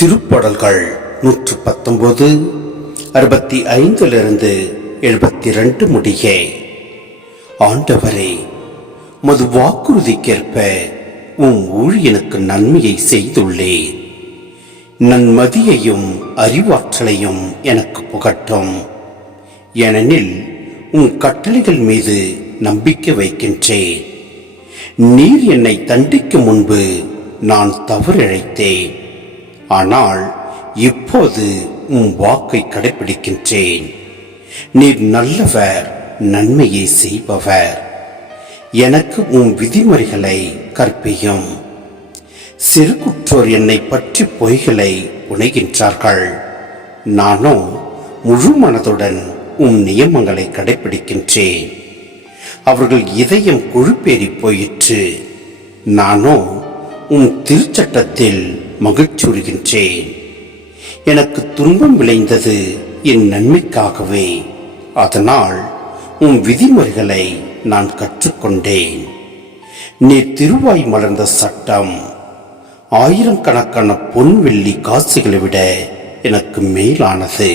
திருப்பாடல்கள் 119 65 72 முடிய. ஆண்டவரே, மது வாக்குறுதிக்கேற்ப உம் ஊழியனுக்கு நன்மையை செய்துள்ளேன். நன்மதியையும் அறிவாற்றலையும் எனக்கு புகட்டும். ஏனெனில் உம் கட்டளைகள் மீது நம்பிக்கை வைக்கின்றேன். நீர் என்னை தண்டிக்கும் முன்பு நான் தவறிழைத்தேன். ஆனால் இப்போது உம் வாக்கை கடைபிடிக்கின்றேன். நீர் நல்லவர், நன்மையை செய்பவர். எனக்கு உம் விதிமுறைகளை கற்பியும். சிறு குற்றோர் என்னை பற்றி பொய்களை புனைகின்றார்கள். நானோ முழு மனதுடன் உம் நியமங்களை கடைபிடிக்கின்றேன். அவர்கள் இதயம் கொழுப்பேறி போயிற்று. நானோ உம் திருச்சட்டத்தில் மகிழ்ச்சியுறுகின்றேன். எனக்கு துன்பம் விளைந்தது என் நன்மைக்காகவே. அதனால் உம் விதிமுறைகளை நான் கற்றுக்கொண்டேன். நீர் திருவாய் மலர்ந்த சட்டம் 1000 கணக்கான பொன் வெள்ளி காசுகளை விட எனக்கு மேலானது.